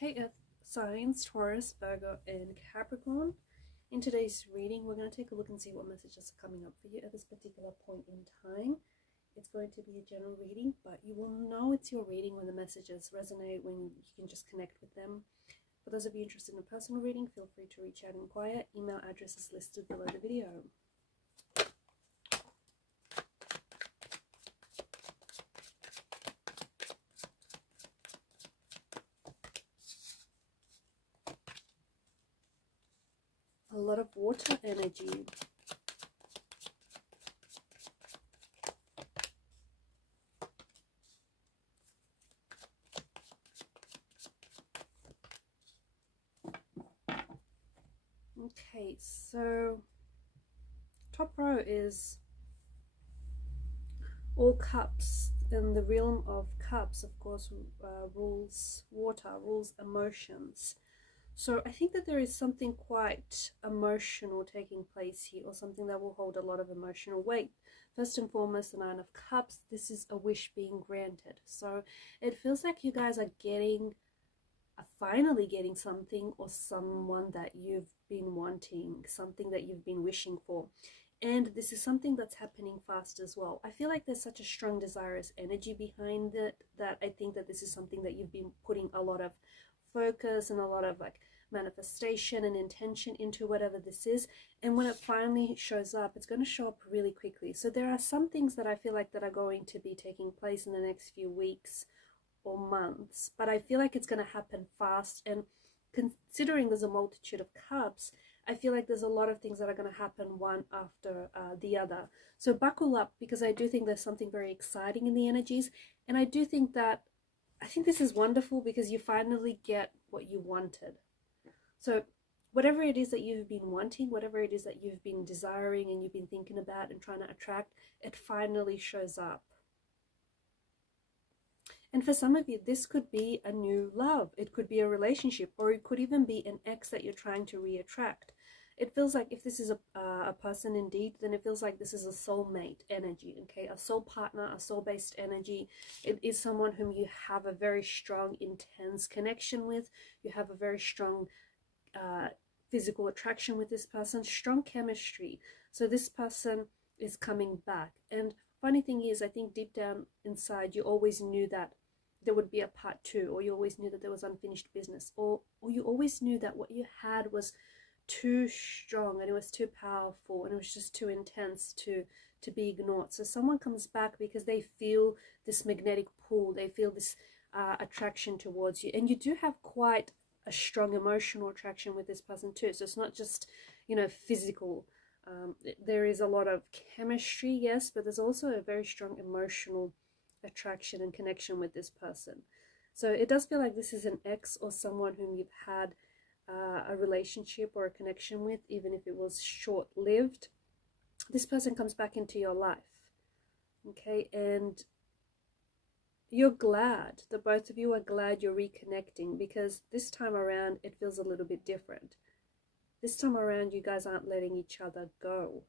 Hey Earth signs, Taurus, Virgo, and Capricorn. In today's reading, we're going to take a look and see what messages are coming up for you at this particular point in time. It's going to be a general reading, but you will know it's your reading when the messages resonate, when you can just connect with them. For those of you interested in a personal reading, feel free to reach out and inquire. Email address is listed below the video. A lot of water energy. Okay, so top row is all cups, and the realm of cups, of course, rules water, rules emotions. So I think that there is something quite emotional taking place here, or something that will hold a lot of emotional weight. First and foremost, the Nine of Cups. This is a wish being granted. So it feels like you guys are finally getting something or someone that you've been wanting, something that you've been wishing for. And this is something that's happening fast as well. I feel like there's such a strong desirous energy behind it that I think that this is something that you've been putting a lot of focus and a lot of manifestation and intention into, whatever this is. And when it finally shows up, it's going to show up really quickly. So there are some things that I feel like that are going to be taking place in the next few weeks or months, but I feel like it's going to happen fast. And considering there's a multitude of cups, I feel like there's a lot of things that are going to happen one after the other. So buckle up, because I do think there's something very exciting in the energies. And I do think that, I think this is wonderful because you finally get what you wanted. So whatever it is that you've been wanting, whatever it is that you've been desiring and you've been thinking about and trying to attract, it finally shows up. And for some of you, this could be a new love. It could be a relationship, or it could even be an ex that you're trying to re-attract. It feels like if this is a person indeed, then it feels like this is a soulmate energy, okay? A soul partner, a soul-based energy. It is someone whom you have a very strong, intense connection with. You have a very strong physical attraction with this person, strong chemistry. So this person is coming back. And funny thing is, I think deep down inside, you always knew that there would be a part two, or you always knew that there was unfinished business, or you always knew that what you had was too strong and it was too powerful and it was just too intense to be ignored. So someone comes back because they feel this magnetic pull, they feel this attraction towards you, and you do have quite a strong emotional attraction with this person too. So it's not just, physical. There is a lot of chemistry, yes, but there's also a very strong emotional attraction and connection with this person. So it does feel like this is an ex or someone whom you've had a relationship or a connection with, even if it was short-lived. This person comes back into your life, okay? And you're glad, the both of you are glad you're reconnecting, because this time around it feels a little bit different. This time around you guys aren't letting each other go.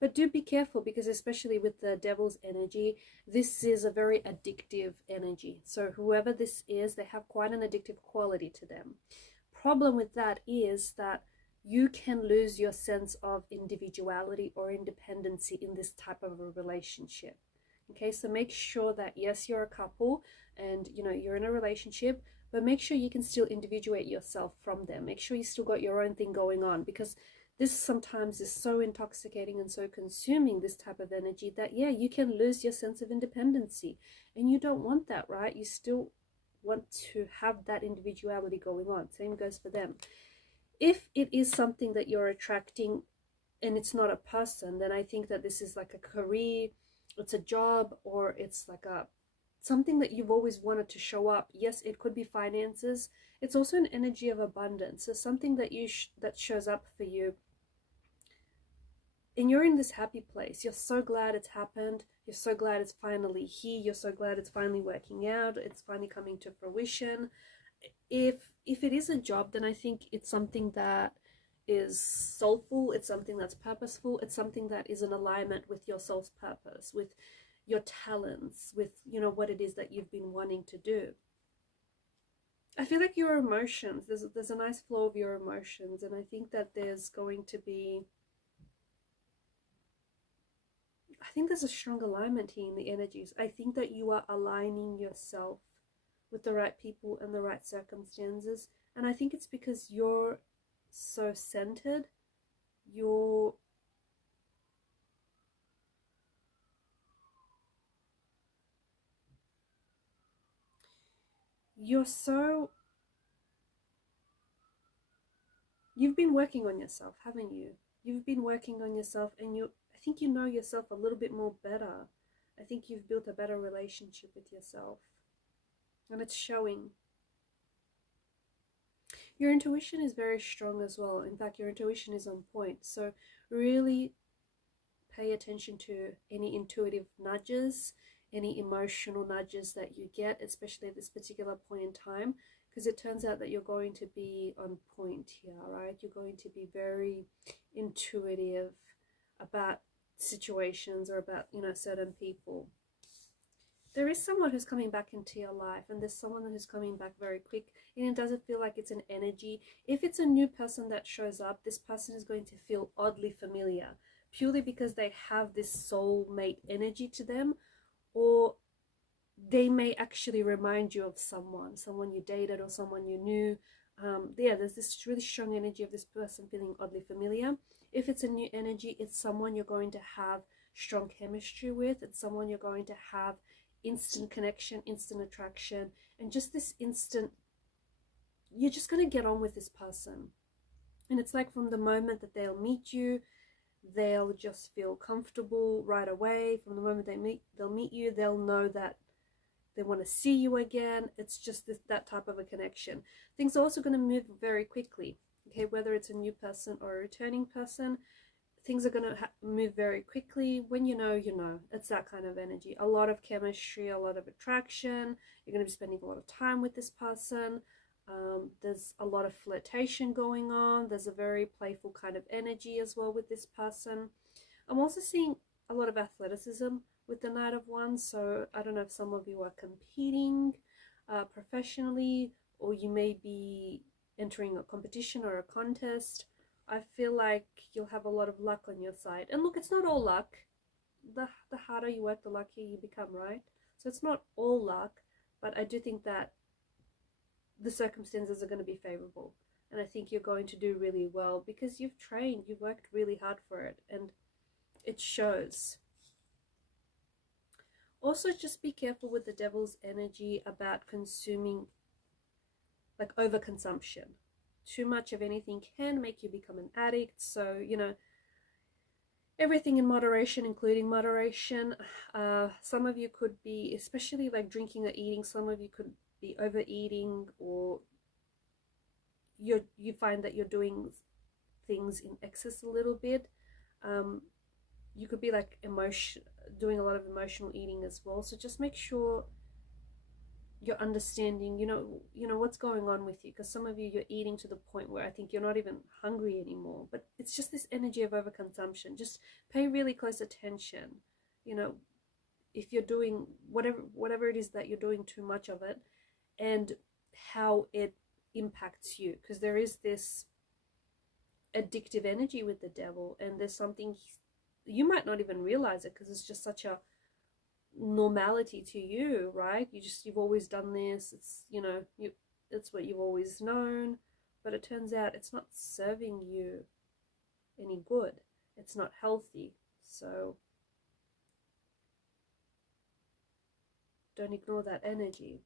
But do be careful, because especially with the devil's energy, this is a very addictive energy. So whoever this is, they have quite an addictive quality to them. Problem with that is that you can lose your sense of individuality or independency in this type of a relationship. Okay, so make sure that, yes, you're a couple and you're in a relationship, but make sure you can still individuate yourself from them. Make sure you still got your own thing going on, because this sometimes is so intoxicating and so consuming, this type of energy, that you can lose your sense of independency, and you don't want that, right? You still want to have that individuality going on. Same goes for them. If it is something that you're attracting and it's not a person, then I think that this is like a career, it's a job, or it's like something that you've always wanted to show up. Yes, it could be finances. It's also an energy of abundance. So something that that shows up for you, and you're in this happy place. You're so glad it's happened. You're so glad it's finally here. You're so glad it's finally working out. It's finally coming to fruition. If it is a job, then I think it's something that is soulful. It's something that's purposeful. It's something that is in alignment with your soul's purpose, with your talents, with what it is that you've been wanting to do. I feel like your emotions, there's a nice flow of your emotions, and I think that there's going to be, I think there's a strong alignment here in the energies. I think that you are aligning yourself with the right people and the right circumstances, and I think it's because you're so centered. You're you're so you've been working on yourself, haven't you? You've been working on yourself, and I think you know yourself a little bit more better. I think you've built a better relationship with yourself, and it's showing. Your intuition is very strong as well. In fact, your intuition is on point. So really pay attention to any intuitive nudges, any emotional nudges that you get, especially at this particular point in time, because it turns out that you're going to be on point here, right? You're going to be very intuitive about situations or about, certain people. There is someone who's coming back into your life, and there's someone who's coming back very quick, and it doesn't feel like it's an energy. If it's a new person that shows up, this person is going to feel oddly familiar, purely because they have this soulmate energy to them, or they may actually remind you of someone you dated or someone you knew. Yeah, there's this really strong energy of this person feeling oddly familiar. If it's a new energy, it's someone you're going to have strong chemistry with. It's someone you're going to have instant connection, instant attraction, and just this instant, you're just going to get on with this person. And it's like from the moment that they'll meet you, they'll just feel comfortable right away. From the moment they'll meet you, they'll know that they want to see you again. It's just that type of a connection. Things are also going to move very quickly. Okay, whether it's a new person or a returning person, things are going to move very quickly. When you know, you know. It's that kind of energy. A lot of chemistry, a lot of attraction. You're going to be spending a lot of time with this person. There's a lot of flirtation going on. There's a very playful kind of energy as well with this person. I'm also seeing a lot of athleticism with the Knight of Wands. So I don't know if some of you are competing professionally, or you may be entering a competition or a contest. I feel like you'll have a lot of luck on your side. And look, it's not all luck. The harder you work, the luckier you become, right? So it's not all luck, but I do think that the circumstances are going to be favorable. And I think you're going to do really well because you've trained, you've worked really hard for it, and it shows. Also, just be careful with the devil's energy about consuming, like overconsumption. Too much of anything can make you become an addict. So, everything in moderation, including moderation. Some of you could be, especially like drinking or eating, some of you could be overeating, or you find that you're doing things in excess a little bit. You could be like doing a lot of emotional eating as well. So just make sure you're understanding, what's going on with you, because some of you're eating to the point where I think you're not even hungry anymore, but it's just this energy of overconsumption. Just pay really close attention, if you're doing whatever it is that you're doing too much of it, and how it impacts you, because there is this addictive energy with the devil, and there's something you might not even realize it because it's just such a normality to you, right? You've always done this. It's it's what you've always known, but it turns out it's not serving you any good. It's not healthy. So don't ignore that energy.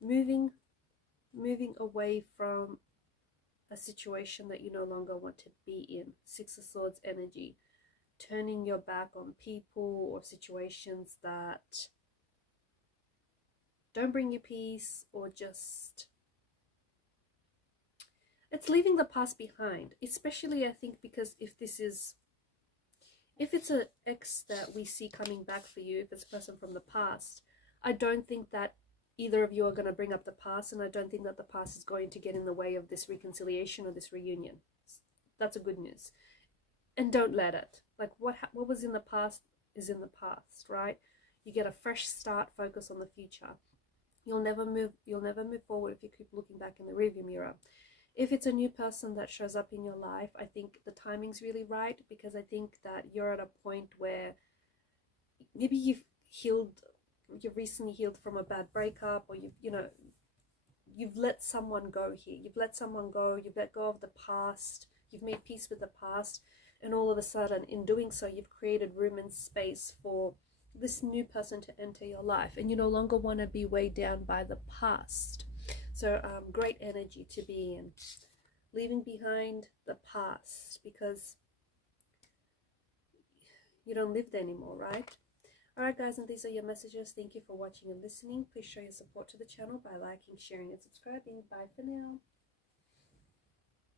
Moving away from a situation that you no longer want to be in. Six of Swords energy. Turning your back on people or situations that don't bring you peace, or just, it's leaving the past behind. Especially, I think, because if it's an ex that we see coming back for you, if it's a person from the past, I don't think that either of you are going to bring up the past, and I don't think that the past is going to get in the way of this reconciliation or this reunion. That's a good news. And don't let it. Like what was in the past is in the past, right? You get a fresh start, focus on the future. You'll never move forward if you keep looking back in the rearview mirror. If it's a new person that shows up in your life, I think the timing's really right, because I think that you're at a point where maybe you've recently healed from a bad breakup, or you've let someone go here. You've let someone go, you've let go of the past, you've made peace with the past, and all of a sudden, in doing so, you've created room and space for this new person to enter your life, and you no longer want to be weighed down by the past. So great energy to be in, leaving behind the past, because you don't live there anymore, right? Alright guys, and these are your messages. Thank you for watching and listening. Please show your support to the channel by liking, sharing, and subscribing. Bye for now.